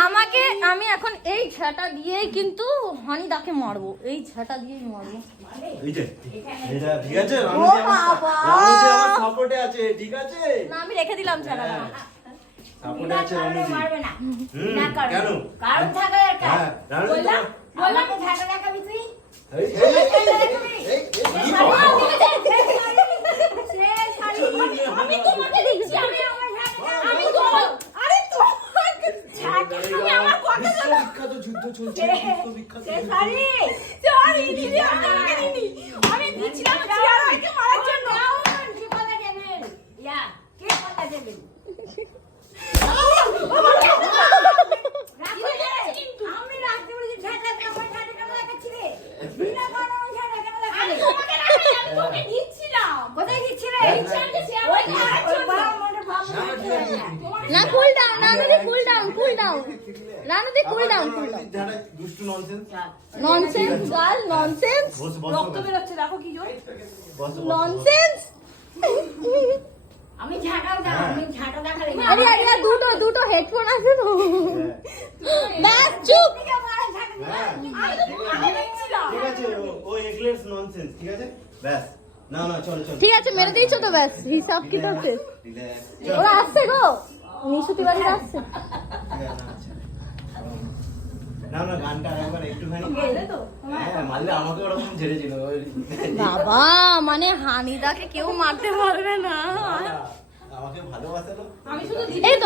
আমাকে আমি এখন এই ঝাঁটা দিয়েই কিন্তু হানিদাকে মারবো এই ঝাঁটা দিয়েই মারবো এই যে এটা ঠিক আছে ও রানুদি আমার বাবা। রানুদি আমার সাপোর্টে আছে ঠিক আছে না আমি রেখে দিলাম ঝাঁটাটা সাপোর্টে আছে রানুদি মারবে না না কারণ কেন? কারণ থাকা হ্যাঁ, বললাম তুই এই, এই, এই, এই? আমি তোমাকে আমি আমি তো আরে তোমার আমি আমার কথা শোনো বিশ্ববিখ্যাত যুদ্ধ চলছে বিশ্ববিখ্যাত। সরি দিদি আমি আমি মারার জন্য। না না কুল ডাউন রানুদি কুল ডাউন কুল ডাউন রানুদি কুল ডাউন কুল ডাউন দুষ্টু। ননসেন্স গার্ল ননসেন্স বসো, বসো, রক্ত বসো। বেরোচ্ছে দেখো কি জোর। ননসেন্স আমি ঝাঁটাও দাও আমি ঝাঁটা দেখালে আরে আরে দুটো দুটো হেডফোন আছে তো। হ্যাঁ। ব্যাস চুপ। হ্যাঁ, তো ঠিক আছে ও- এগলেটস nonsense, ঠিক আছে? ব্যাস। না না চলো চলো। ঠিক আছে মেরে দিয়েছ তো ব্যাস। হিসাব কিতাব শেষ ওরা আসছে গো। মিশুতি বাড়ি আসছে। না না গানটা একবার একটুখানি হ্যাঁ মারলে আমাকে ওরকম ঝেড়েছিল বাবা মানে হানিদাকে কেউ মারতে পারবে না। আমাকে ভালোবাসে এই